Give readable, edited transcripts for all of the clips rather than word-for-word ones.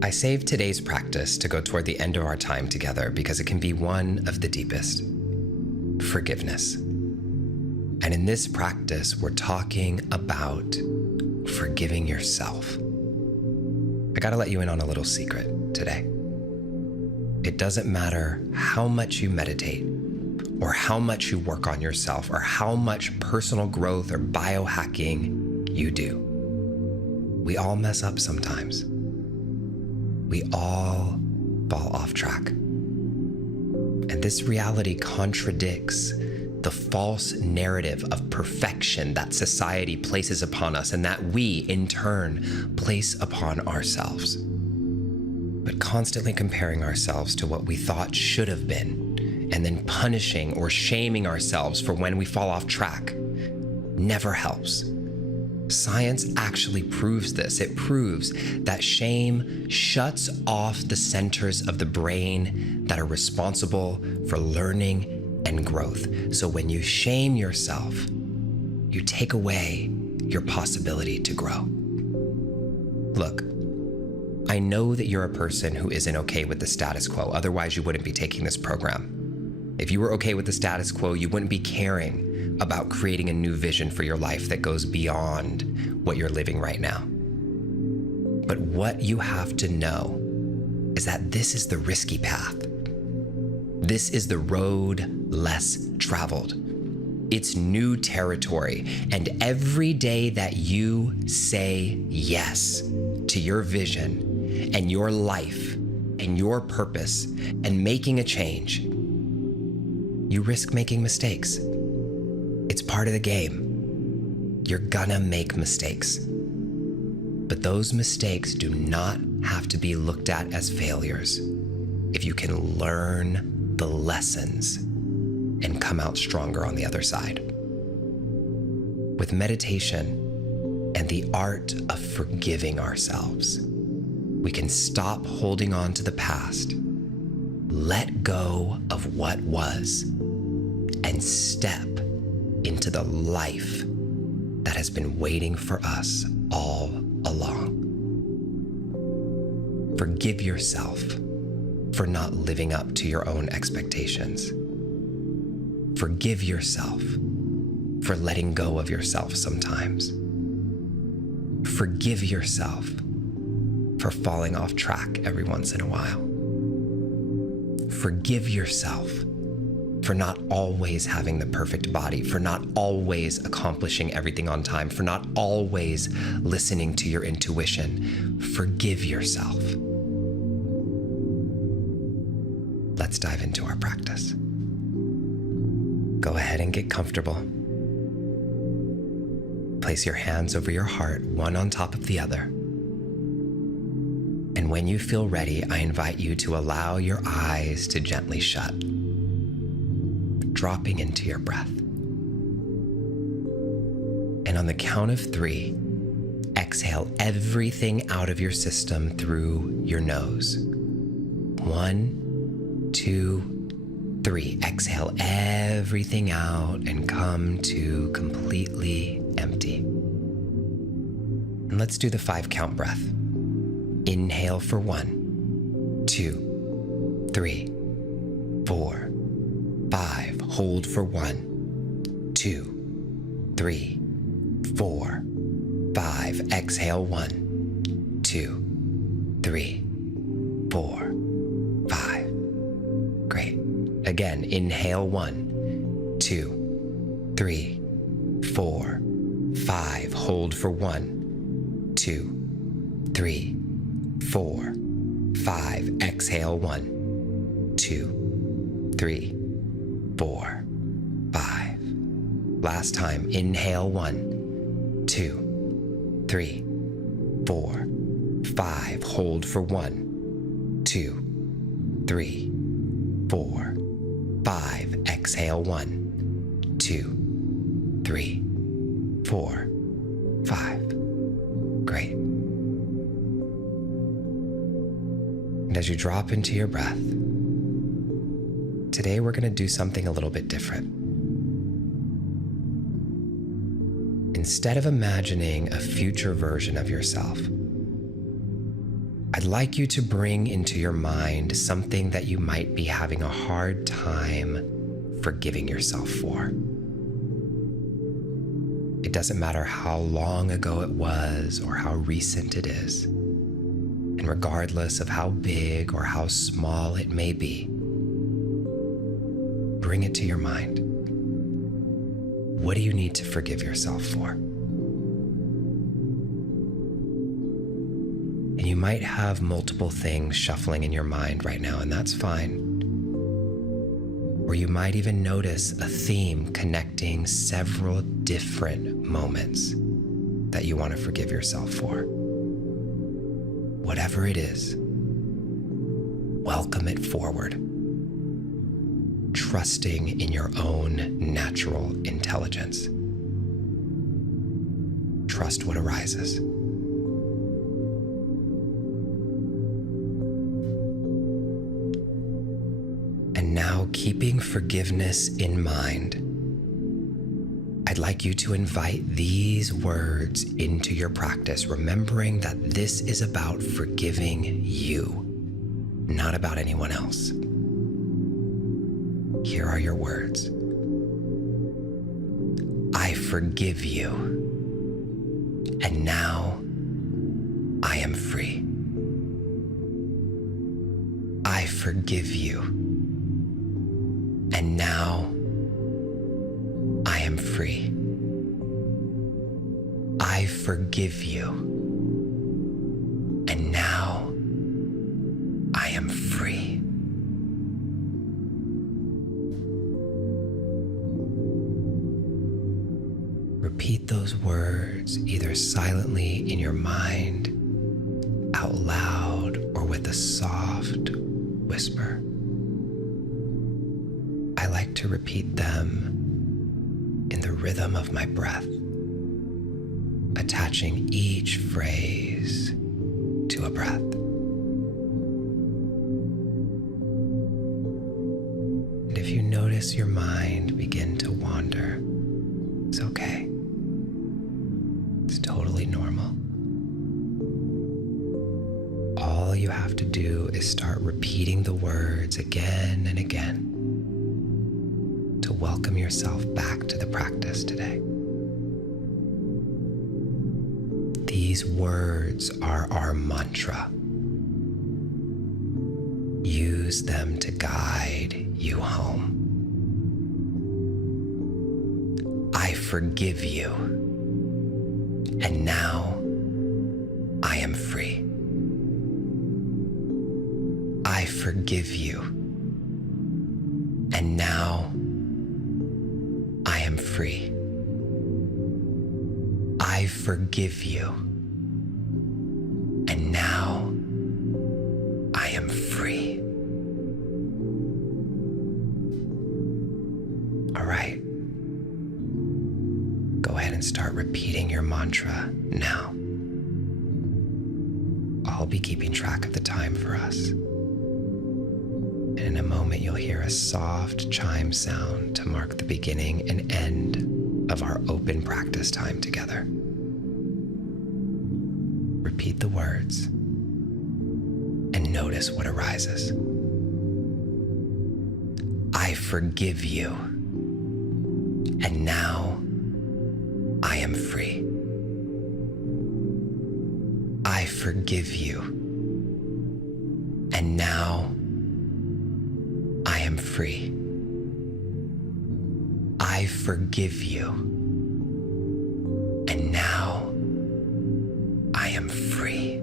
I saved today's practice to go toward the end of our time together because it can be one of the deepest. Forgiveness. And in this practice, we're talking about forgiving yourself. I gotta let you in on a little secret today. It doesn't matter how much you meditate, or how much you work on yourself, or how much personal growth or biohacking you do. We all mess up sometimes. We all fall off track. And this reality contradicts the false narrative of perfection that society places upon us and that we, in turn, place upon ourselves. But constantly comparing ourselves to what we thought should have been, and then punishing or shaming ourselves for when we fall off track, never helps. Science actually proves this. It proves that shame shuts off the centers of the brain that are responsible for learning and growth. So when you shame yourself, you take away your possibility to grow. Look, I know that you're a person who isn't okay with the status quo. Otherwise, you wouldn't be taking this program. If you were okay with the status quo, you wouldn't be caring about creating a new vision for your life that goes beyond what you're living right now. But what you have to know is that this is the risky path. This is the road less traveled. It's new territory, and every day that you say yes to your vision and your life and your purpose and making a change, you risk making mistakes. It's part of the game. You're gonna make mistakes. But those mistakes do not have to be looked at as failures if you can learn the lessons and come out stronger on the other side. With meditation and the art of forgiving ourselves, we can stop holding on to the past, let go of what was, and step into the life that has been waiting for us all along. Forgive yourself for not living up to your own expectations. Forgive yourself for letting go of yourself sometimes. Forgive yourself for falling off track every once in a while. Forgive yourself for not always having the perfect body, for not always accomplishing everything on time, for not always listening to your intuition. Forgive yourself. Let's dive into our practice. Go ahead and get comfortable. Place your hands over your heart, one on top of the other. And when you feel ready, I invite you to allow your eyes to gently shut, dropping into your breath. And on the count of 3, exhale everything out of your system through your nose. 1, 2, 3. Exhale everything out and come to completely empty. And let's do the 5 count breath. Inhale for 1, 2, 3, 4, 5. Hold for 1, 2, 3, 4, 5. Exhale 1, 2, 3, 4, 5. Great. Again, inhale 1, 2, 3, 4, 5. Hold for 1, 2, 3, 4, 5. Exhale 1, 2, 3, 4, 5. Last time, inhale 1, 2, 3, 4, 5. Hold for 1, 2, 3, 4, 5. Exhale 1, 2, 3, 4, 5. Great. And as you drop into your breath, today we're going to do something a little bit different. Instead of imagining a future version of yourself, I'd like you to bring into your mind something that you might be having a hard time forgiving yourself for. It doesn't matter how long ago it was or how recent it is. And regardless of how big or how small it may be, bring it to your mind. What do you need to forgive yourself for? And you might have multiple things shuffling in your mind right now, and that's fine. Or you might even notice a theme connecting several different moments that you want to forgive yourself for. Whatever it is, welcome it forward, trusting in your own natural intelligence. Trust what arises. And now, keeping forgiveness in mind, I'd like you to invite these words into your practice, remembering that this is about forgiving you, not about anyone else. Here are your words. I forgive you, and now I am free. I forgive you, and now I am free. I forgive you, and now I am free. Repeat those words either silently in your mind, out loud, or with a soft whisper. I like to repeat them in the rhythm of my breath, attaching each phrase to a breath. And if you notice your mind begin to wander, it's okay. It's totally normal. All you have to do is start repeating the words again and again to welcome yourself back to the practice today. These words are our mantra. Use them to guide you home. I forgive you, and now I am free. I forgive you, and now I am free. I forgive you, and now I am free. All right. Go ahead and start repeating your mantra now. I'll be keeping track of the time for us. And in a moment, you'll hear a soft chime sound to mark the beginning and end of our open practice time together. Repeat the words and notice what arises. I forgive you, and now I am free. I forgive you, and now I am free. I forgive you, and now I am free.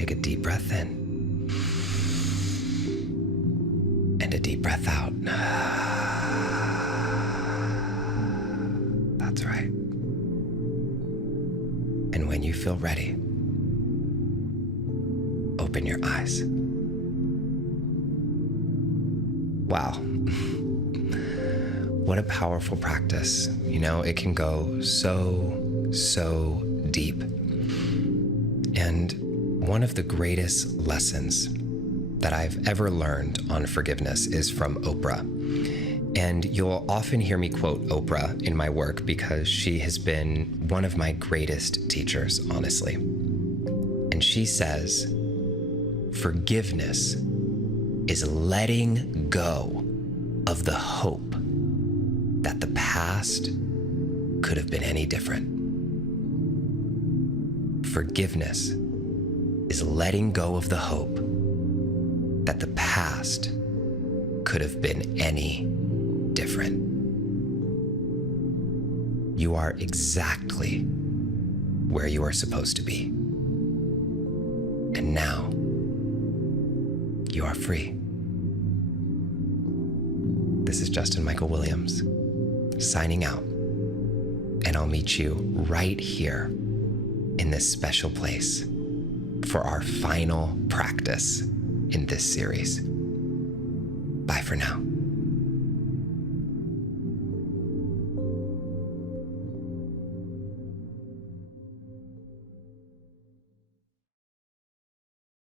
Take a deep breath in and a deep breath out. That's right. And when you feel ready, open your eyes. Wow. What a powerful practice. You know, it can go so deep. And one of the greatest lessons that I've ever learned on forgiveness is from Oprah. And you'll often hear me quote Oprah in my work because she has been one of my greatest teachers, honestly. And she says, forgiveness is letting go of the hope that the past could have been any different. Forgiveness is letting go of the hope that the past could have been any different. You are exactly where you are supposed to be. And now, you are free. This is Justin Micheal Williams, signing out, and I'll meet you right here in this special place for our final practice in this series. Bye for now.